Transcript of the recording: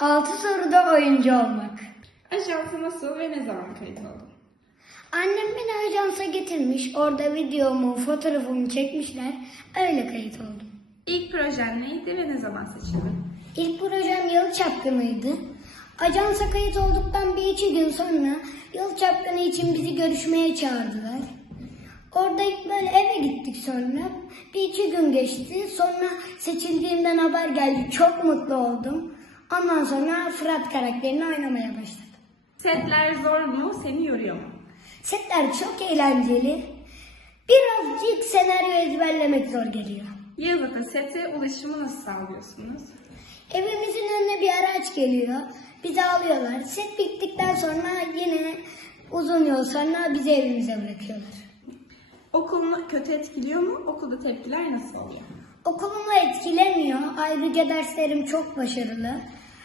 Altı soruda oyuncu olmak. Ajansa nasıl ve ne zaman kayıt oldun? Annem beni ajansa getirmiş. Orada videomu, fotoğrafımı çekmişler. Öyle kayıt oldum. İlk projen neydi ve ne zaman seçildin? İlk projem Yalı Çapkını'ydı. Ajansa kayıt olduktan bir iki gün sonra Yalı Çapkını için bizi görüşmeye çağırdılar. Orada böyle eve gittik sonra. Bir iki gün geçti. Sonra seçildiğimden haber geldi. Çok mutlu oldum. Ondan sonra Fırat karakterini oynamaya başladım. Setler zor mu, seni yoruyor mu? Setler çok eğlenceli. Birazcık senaryo ezberlemek zor geliyor. Yazıkta sete ulaşımı nasıl sağlıyorsunuz? Evimizin önüne bir araç geliyor. Bizi alıyorlar. Set bittikten sonra yine uzun yol sonra bizi evimize bırakıyorlar. Okulunu kötü etkiliyor mu? Okulda tepkiler nasıl oluyor? Okulumu etkilemiyor. Ayrıca derslerim çok başarılı.